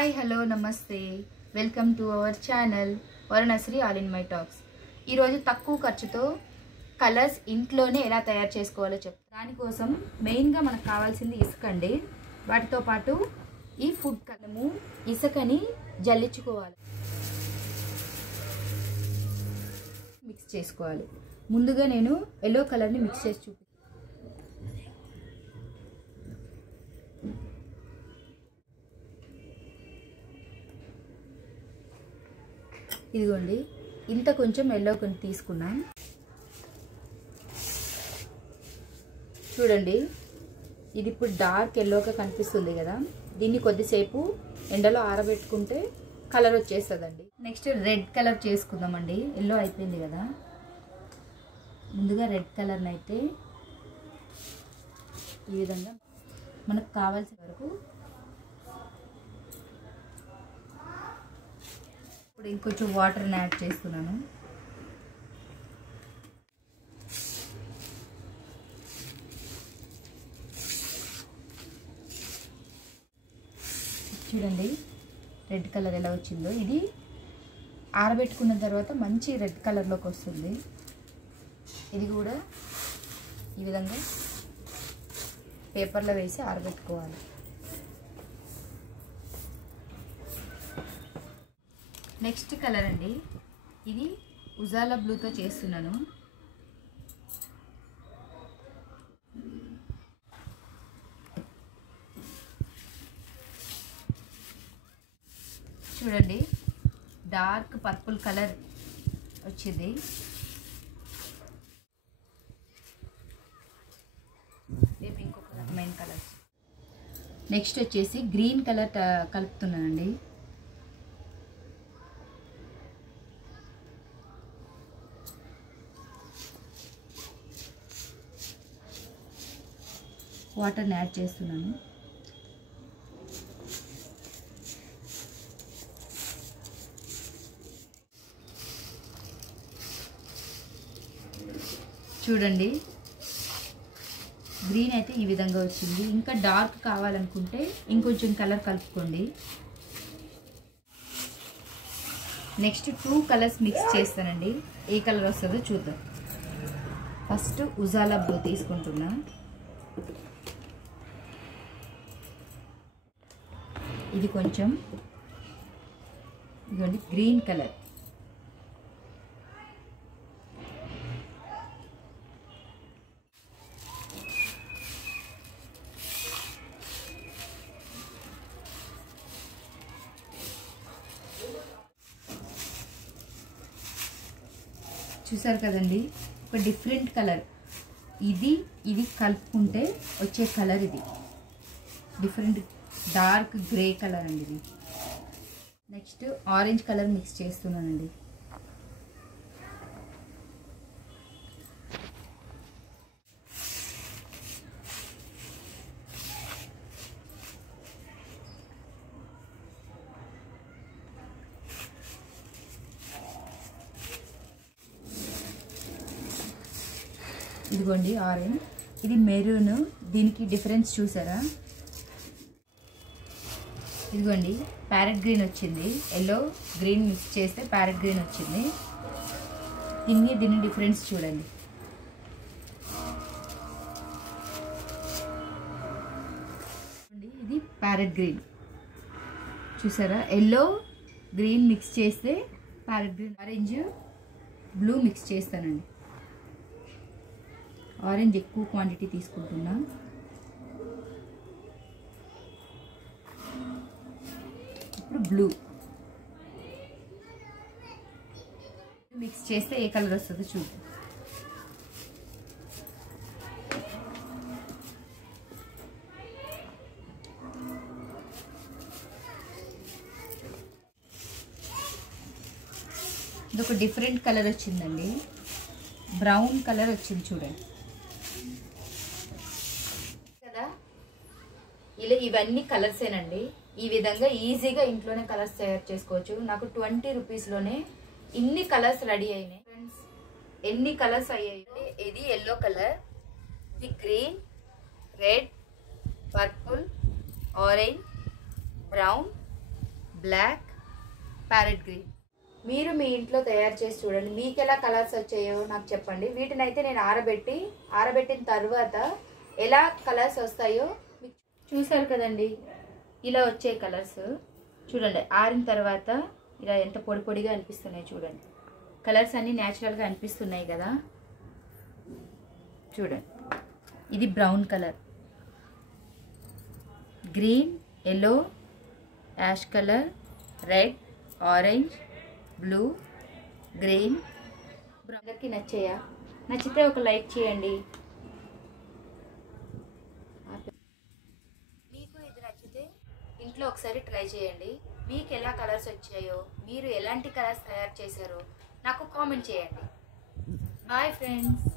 Hi hello నమస్తే welcome to our channel Varunasri all in my talks. ఈరోజు తక్కువ ఖర్చుతో కలర్స్ ఇంట్లోనే ఎలా తయారు చేసుకోవాలో చెప్తాను. దానికోసం మెయిన్గా మనకు కావాల్సింది ఇసుక అండి. వాటితో పాటు ఈ ఫుడ్ కలము ఇసుకని జల్లించుకోవాలి, మిక్స్ చేసుకోవాలి. ముందుగా నేను ఎల్లో కలర్ని మిక్స్ చేసి చూపిస్తాను. ఇదిగోండి, ఇంత కొంచెం ఎల్లో కొన్ని తీసుకున్నాం. చూడండి, ఇది ఇప్పుడు డార్క్ ఎల్లోగా కనిపిస్తుంది కదా. దీన్ని కొద్దిసేపు ఎండలో ఆరబెట్టుకుంటే కలర్ వచ్చేస్తుందండి. నెక్స్ట్ రెడ్ కలర్ చేసుకుందామండి. ఎల్లో అయిపోయింది కదా, ముందుగా రెడ్ కలర్ని అయితే ఈ విధంగా మనకు కావాల్సిన వరకు ఇప్పుడు ఇంకొంచెం వాటర్ని యాడ్ చేస్తున్నాను. చూడండి రెడ్ కలర్ ఎలా వచ్చిందో. ఇది ఆరబెట్టుకున్న తర్వాత మంచి రెడ్ కలర్లోకి వస్తుంది. ఇది కూడా ఈ విధంగా పేపర్లో వేసి ఆరబెట్టుకోవాలి. నెక్స్ట్ కలర్ అండి, ఇది ఉజాలా బ్లూతో చేస్తున్నాను. చూడండి, డార్క్ పర్పుల్ కలర్ వచ్చింది. రేపు ఇంకొక రకమైన కలర్. నెక్స్ట్ వచ్చేసి గ్రీన్ కలర్ కలుపుతున్నానండి. వాటర్ని యాడ్ చేస్తున్నాను. చూడండి, గ్రీన్ అయితే ఈ విధంగా వచ్చింది. ఇంకా డార్క్ కావాలనుకుంటే ఇంకొంచెం కలర్ కలుపుకోండి. నెక్స్ట్ 2 కలర్స్ మిక్స్ చేస్తానండి. ఏ కలర్ వస్తుందో చూద్దాం. ఫస్ట్ ఉజాలా బ్లూ తీసుకుంటున్నా. ఇది కొంచెం ఇదిగోండి గ్రీన్ కలర్. చూసారు కదండి, ఒక డిఫరెంట్ కలర్. ఇది కలుపుకుంటే వచ్చే కలర్ ఇది డిఫరెంట్ డార్క్ గ్రే కలర్ అండి ఇది. నెక్స్ట్ ఆరెంజ్ కలర్ మిక్స్ చేస్తున్నానండి. ఇదిగోండి ఆరెంజ్, ఇది మెరూన్. దీనికి డిఫరెన్స్ చూసారా? ఇదిగోండి ప్యారెట్ గ్రీన్ వచ్చింది. ఎల్లో గ్రీన్ మిక్స్ చేస్తే ప్యారెట్ గ్రీన్ వచ్చింది. దీని డిఫరెన్స్ చూడండి. ఇది ప్యారెట్ గ్రీన్ చూసారా? ఎల్లో గ్రీన్ మిక్స్ చేస్తే parrot green. Orange blue mix చేస్తానండి. ఆరెంజ్ ఎక్కువ క్వాంటిటీ తీసుకుంటున్నా. ఇప్పుడు బ్లూ మిక్స్ చేస్తే ఏ కలర్ వస్తుందో చూద్దాం. ఇదొక డిఫరెంట్ కలర్ వచ్చిందండి. బ్రౌన్ కలర్ వచ్చింది చూడండి కదా. ఇలా ఇవన్నీ కలర్సేనండి. ఈ విధంగా ఈజీగా ఇంట్లోనే కలర్స్ తయారు చేసుకోవచ్చు. నాకు 20 రూపీస్లోనే ఇన్ని కలర్స్ రెడీ అయినాయి ఫ్రెండ్స్. ఎన్ని కలర్స్ అయ్యాయి. ఇది ఎల్లో కలర్, ఇది green, red, purple, orange, brown, black, parrot green. మీరు మీ ఇంట్లో తయారు చేసి చూడండి, మీకు ఎలా కలర్స్ వచ్చాయో నాకు చెప్పండి. వీటిని అయితే నేను ఆరబెట్టిన తర్వాత ఎలా కలర్స్ వస్తాయో మీకు చూసారు కదండి. ఇలా వచ్చే కలర్స్ చూడండి. ఆరిన తర్వాత ఇలా ఎంత పొడి పొడిగా అనిపిస్తున్నాయి చూడండి. కలర్స్ అన్నీ న్యాచురల్గా అనిపిస్తున్నాయి కదా. చూడండి, ఇది brown colour, green, yellow, ash colour, red, orange, blue, green. అందరికీ నచ్చాయా? నచ్చితే ఒక లైక్ చేయండి. మీకు ఇది నచ్చితే ఇంట్లో ఒకసారి ట్రై చేయండి. మీకు ఎలా కలర్స్ వచ్చాయో, మీరు ఎలాంటి కలర్స్ తయారు చేశారో నాకు కామెంట్ చేయండి. Bye friends.